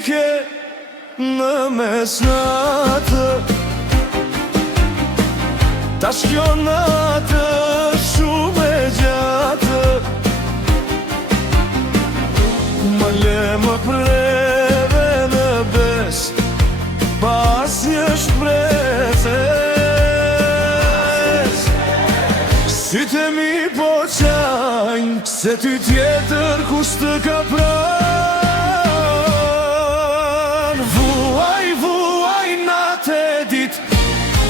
Ike në mesnatë, tash kjo natë shumë e gjatë. Ma le më preve në bes, pas një shpresës. Sytë e mi po qajnë, se ty tjetër kus të ka pranë.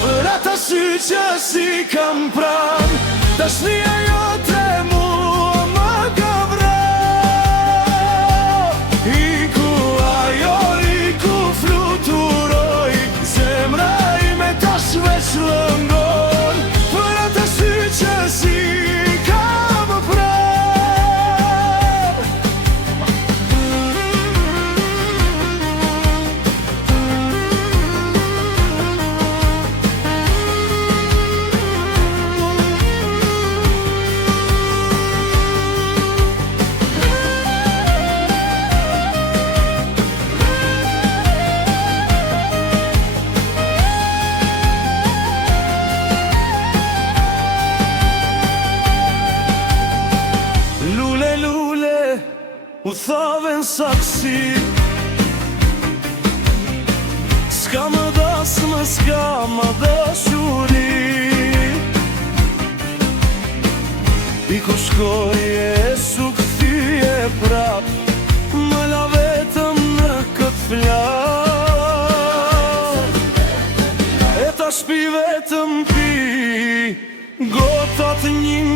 Për ata sy që si kam pran, dashnia jote mua më ka vran. Iku ajo, iku fluturoj, zemra ime tash veç lëngon. Për ata sy që si kam pran. U thave në saksi, s'ka më dasë më s'ka më dashuri. I ku shkoj e su këthyje prap, më la vetëm në këtë flas. E ta shpi vetëm pi, gotat një